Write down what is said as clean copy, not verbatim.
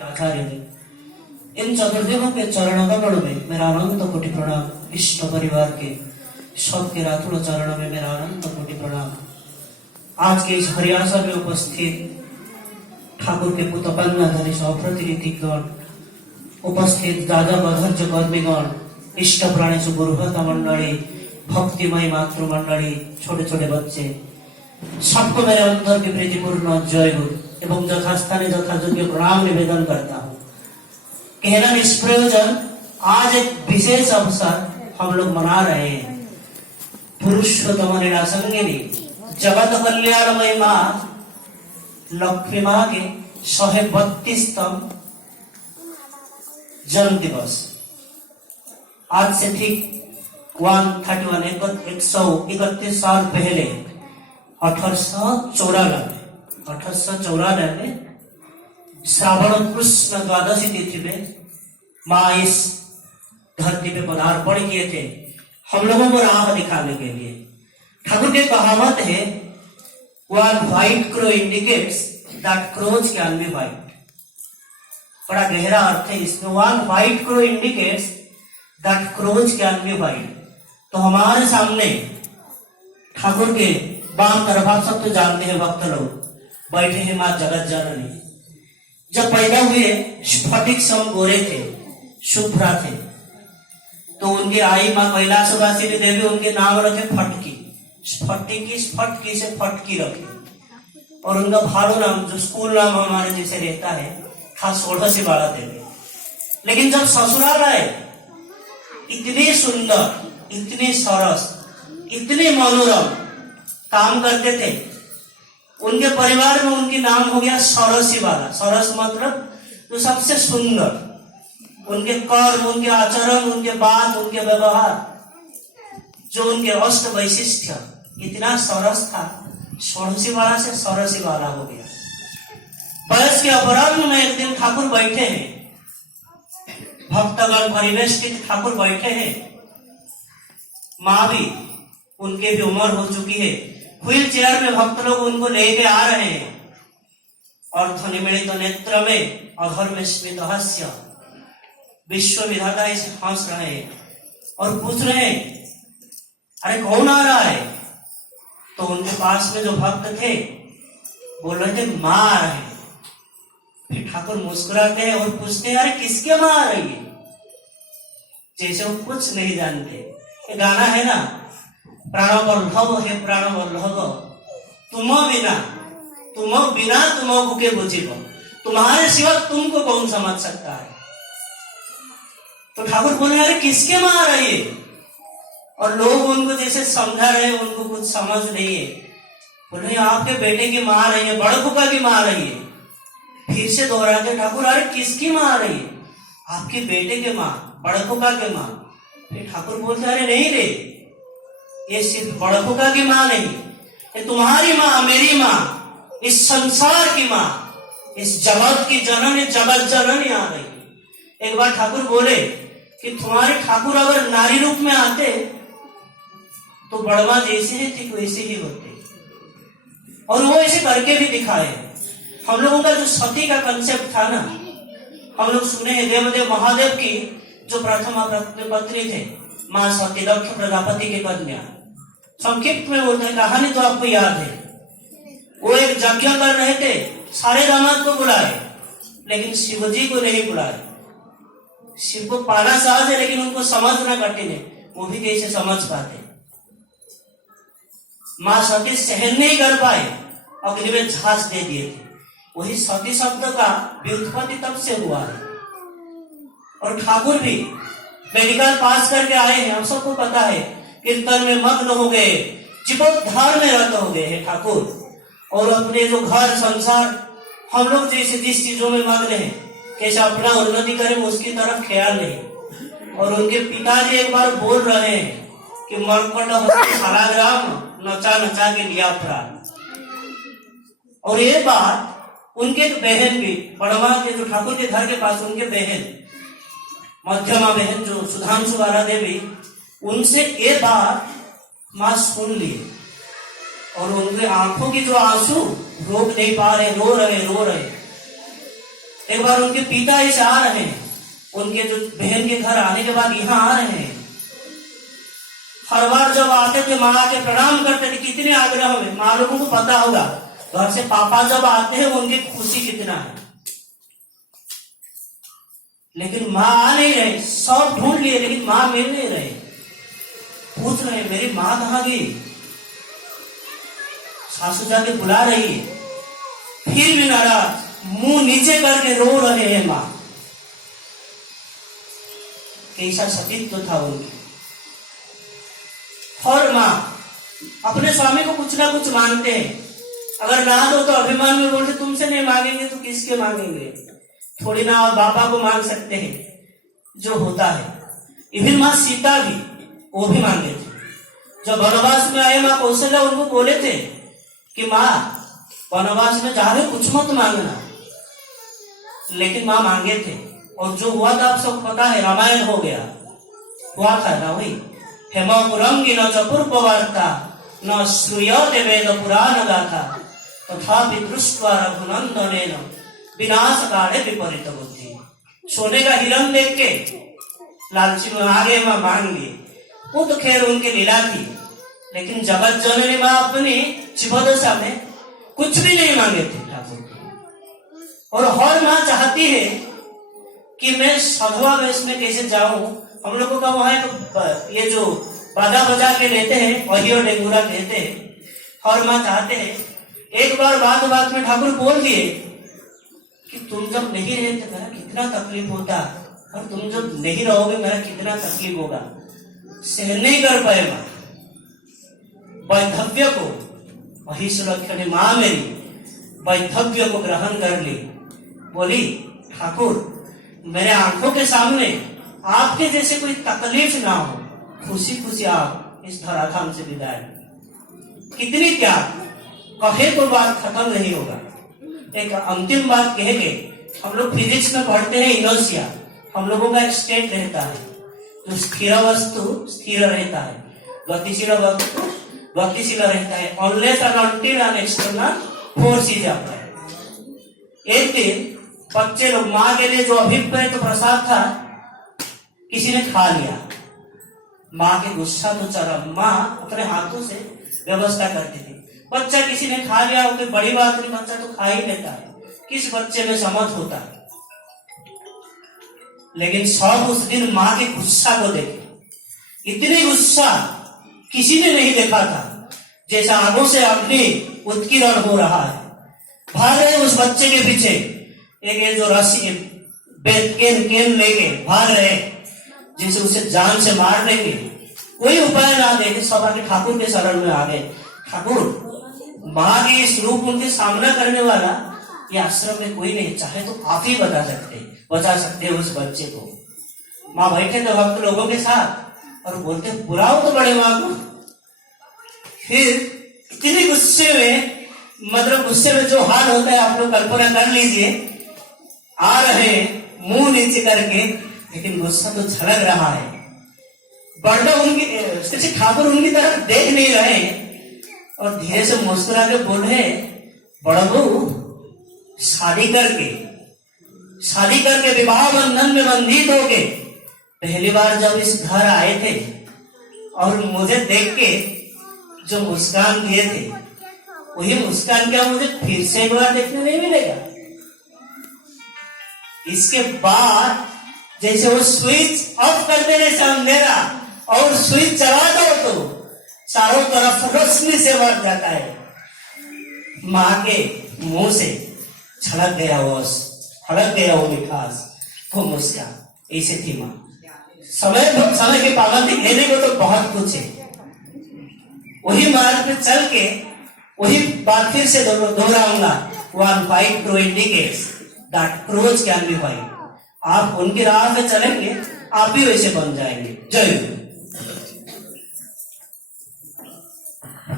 आचार्य ने इन चतुर्देवों के चरण कमल में मेरा अनंत कोटि प्रणाम। इष्ट परिवार के सबके रातुल चरणों में मेरा अनंत कोटि प्रणाम। आज के इस हरियासर में उपस्थित ठाकुर के पुतपन्ना धनी सौप्रतिनिधिगण, उपस्थित दादा बधर्ज कर्मीगण, इष्ट प्राणी गुरुभता मंडली, भक्तिमय मातृमंडली, छोटे छोटे बच्चे, सबको मेरे अंतर की प्रीतिपूर्ण जय हो एवं यथास्थाने यथायोग्य प्रणाम निवेदन करता हूँ। कहना निष्प्रयोजन, आज एक विशेष अवसर हम लोग मना रहे हैं। पुरुषोत्तम निरासंगिनी जगत कल्याणमय माँ लक्ष्मी माँ के 132तम जन्म दिवस। आज से ठीक 131 साल पहले 1894 में श्रावण कृष्ण द्वादशी तिथि में माँ इस धरती पे पदार्पण किए थे हम लोगों को राह दिखाने के लिए। ठाकुर की कहावत है, one white crow indicates that crows can be white। बड़ा गहरा अर्थ है इसमें। one white crow indicates that crows can be white। तो हमारे सामने ठाकुर के बाम तरफ, आप सब तो जानते हैं भक्त लोग, बैठे हैं माँ जगत जननी। जब पैदा हुए स्फटिक सम गोरे थे, शुभ्रा थे, तो उनके आई माँ कैलाशवासी देवी उनके नाम रखे फटकी। स्फटकी से फटकी रखे। और उनका भालो नाम, जो स्कूल नाम हमारे जैसे रहता है, था षोडशी बाला देवी। लेकिन जब ससुराल आए, इतने सुंदर, इतने सरस, इतने मनोरम काम करते थे, उनके परिवार में उनकी नाम हो गया सरसी वाला। सरस मतलब जो सबसे सुंदर। उनके कर्म, उनके आचरण, उनके बात, उनके व्यवहार, जो उनके अष्ट वैशिष्ट इतना सरस था, षोडशी वाला से सरसी वाला हो गया। बरस के अपराह्न में एक दिन ठाकुर बैठे हैं, भक्तगण परिवेष्टित ठाकुर बैठे हैं। माँ भी, उनके भी उम्र हो चुकी है, व्हील चेयर में भक्त लोग उनको लेके आ रहे हैं। और ध्वनिमिलित नेत्र में अधर में स्मित हास्य, विश्व विधाता इसे हंस रहे हैं और पूछ रहे हैं, अरे कौन आ रहा है? तो उनके पास में जो भक्त थे बोल रहे थे, माँ आ रहे हैं। फिर ठाकुर मुस्कुराते हैं और पूछते हैं, अरे किसके माँ आ रही है? जैसे वो कुछ नहीं जानते। ये गाना है ना, प्राणवल्लभ हे प्राणवल्लभ, तुम बिना तुम भूखे बुझिब, तुम्हारे सिवा तुमको कौन समझ सकता है? तो ठाकुर बोले, अरे किसके माँ आ रही है? और लोग उनको जैसे समझा रहे हैं, उनको कुछ समझ नहीं है। बोले, आपके बेटे की माँ आ रही है, बड़ फूफा की माँ आ रही है। फिर से दोहराते ठाकुर, अरे किसकी माँ आ रही है? आपके बेटे के माँ, बड़ फूफा के माँ। फिर ठाकुर बोलते, अरे नहीं रे, ये सिर्फ बड़ फूफा की माँ नहीं, ये तुम्हारी माँ, मेरी माँ, इस संसार की माँ, इस जगत की जननी, जगत जननी आ रही है। एक बार ठाकुर बोले कि तुम्हारे ठाकुर अगर नारी रूप में आते तो बड़वा जैसे ही ठीक वैसे ही होते, और वो ऐसे करके भी दिखाए। हम लोगों का जो सती का कंसेप्ट था ना, हम लोग सुने हैं देवदेव महादेव की जो प्रथम पत्नी थे, माँ सती, दक्ष प्रजापति की कन्या। संक्षिप्त में बोलते हैं, कहानी तो आपको याद है। वो एक यज्ञ कर रहे थे, सारे दामाद को बुलाए, लेकिन शिवजी को नहीं बुलाए। शिव को पाना सहज है, लेकिन उनको समझना कठिन है, वो भी कैसे समझ पाते। माँ सती सहन नहीं कर पाए, अग्नि में झांस दे दिए थे। वही सती शब्द का व्युत्पत्ति तब से हुआ है। और ठाकुर भी मेडिकल पास करके आए हैं, हम सबको पता है, कीर्तन में मग्न हो गए, जीवोद्धार में रत हो गए हैं ठाकुर। और अपने जो घर संसार, हम लोग जैसे जिस चीजों में मग्न हैं, कैसे अपना उन्नति करें उसकी तरफ ख्याल नहीं। और उनके पिताजी एक बार बोल रहे हैं कि मरकट शालाग्राम नचा नचा के लिया प्राण। और ये बात उनके एक बहन भी, बड़वा के जो ठाकुर के घर के पास उनके बहन, मध्यमा बहन जो सुधांशु बाला देवी, उनसे ये बात माँ सुन ली। और उनके आंखों की जो आंसू रोक नहीं पा रहे, रो रहे। एक बार उनके पिता ऐसे आ रहे हैं, उनके जो बहन के घर आने के बाद यहाँ आ रहे हैं। हर बार जब आते थे माँ के प्रणाम करते थे, कितने आग्रह में। माँ लोगों को पता होगा घर से पापा जब आते हैं उनकी खुशी कितना है, लेकिन माँ आ नहीं रहे। सब ढूंढ लिए लेकिन माँ मिल नहीं रहे। पूछ रहे मेरी माँ कहाँ गई। सासू जाके बुला रही है, फिर भी नाराज, मुंह नीचे करके रो रहे हैं माँ। कैसा सतीत्व था उनकी। और माँ अपने स्वामी को कुछ ना कुछ मांगते हैं, अगर ना दो तो अभिमान में बोलते तुमसे नहीं मांगेंगे तो किसके मांगेंगे, थोड़ी ना बाबा को मांग सकते हैं जो होता है। इवन माँ सीता भी, वो भी मांगे थे। जब वनवास में आए माँ कौशल्या उनको बोले थे कि माँ वनवास में जा रहे कुछ मत मांगना, लेकिन माँ मांगे थे। और जो हुआ था आप सब पता है, रामायण हो गया। हुआ था ना वही, हेमपुरंगी न चपूर्प वार्ता न श्रूयते वेद पुराण गाथा तथापि दृष्ट्वा रघुनंदनेन विनाशकाले विपरीत बुद्धि। सोने का हिरण देख के लालची में आगे माँ मांग लिए। वो तो खैर उनकी लीला थी, लेकिन जगत जननी माँ अपनी चिबदशा में कुछ भी नहीं मांगे थे ठाकुर। और हर माँ चाहती है कि मैं साधुआ वेश में कैसे जाऊं। हम लोगों का वो है तो ये जो बाजा बजा के लेते हैं वही और डेंगूरा कहते हैं। और माँ चाहते हैं, एक बार बात में ठाकुर बोल दिए कि तुम जब नहीं रहते मेरा कितना तकलीफ होता, और तुम जब नहीं रहोगे मेरा कितना तकलीफ होगा। सहन नहीं कर पाए माँ वैधव्य को। वही सुलक्षणी माँ मेरी वैधव्य को ग्रहण कर ली। बोली ठाकुर मेरे आंखों के सामने आपके जैसे कोई तकलीफ ना हो, खुशी खुशी आप इस धराधाम से विदाई। कितनी त्याग, कहे तो बात खत्म नहीं होगा। एक अंतिम बात कह के, हम लोग फिजिक्स में पढ़ते हैं इनर्शिया, हम लोगों का एक स्टेट रहता है जो स्थिर वस्तु स्थिर रहता है, गतिशील वस्तु गतिशील रहता है, unless and until an external force is applied. एक दिन बच्चे लोग माँ के लिए जो अभिप्रेत प्रसाद था किसी ने खा लिया। माँ के गुस्सा तो चरम, माँ अपने हाथों से व्यवस्था करती थी। बच्चा किसी ने खा लिया, कोई बड़ी बात नहीं, बच्चा तो खा ही लेता है, किस बच्चे में समझ होता है। लेकिन सब उस दिन माँ के गुस्सा को देखे। इतनी गुस्सा किसी ने नहीं देखा था, जैसा आंखों से अग्नि उत्कीर्ण हो रहा है। भाग रहे उस बच्चे के पीछे, एक जो रस्सी केन लेके भाग रहे, जैसे उसे जान से मार देंगे। कोई उपाय ना देखे, सब आके ठाकुर के शरण में आ गए। ठाकुर माँ के इस रूप उनके सामना करने वाला ये आश्रम में कोई नहीं, चाहे तो आप ही बचा सकते उस बच्चे को। माँ बैठे थे भक्त लोगों के साथ और बोलते बुलाओ तो बड़े माँ को। फिर इतने गुस्से में, मतलब गुस्से में जो हाल होता है आप लोग कल्पना कर लीजिए। आ रहे मुंह नीचे करके, लेकिन गुस्सा तो झलक रहा है। बड़ा उनकी ठाकुर उनकी तरफ देख नहीं रहे और धीरे से मुस्कुरा के बोल रहे, बड़ा बहू शादी करके विवाह बंधन में बंधित होके पहली बार जब इस घर आए थे और मुझे देख के जो मुस्कान दिए थे, वही मुस्कान क्या मुझे फिर से एक बार देखने नहीं मिलेगा। इसके बाद जैसे वो स्विच ऑफ कर देने से अंधेरा और स्विच चला दो तो चारों तरफ रोशनी से भर जाता है। माँ के मुंह से छलक गया वो मिठास, वो मुस्कान। ऐसे थी माँ। समय की पाबंदी लेने को तो बहुत कुछ है। वही मार्ग पे चल के वही बात फिर से दोहराऊंगा। One fight to indicates that crows can be white। आप उनकी राह पे चलेंगे, आप भी वैसे बन जाएंगे। जय हिंद।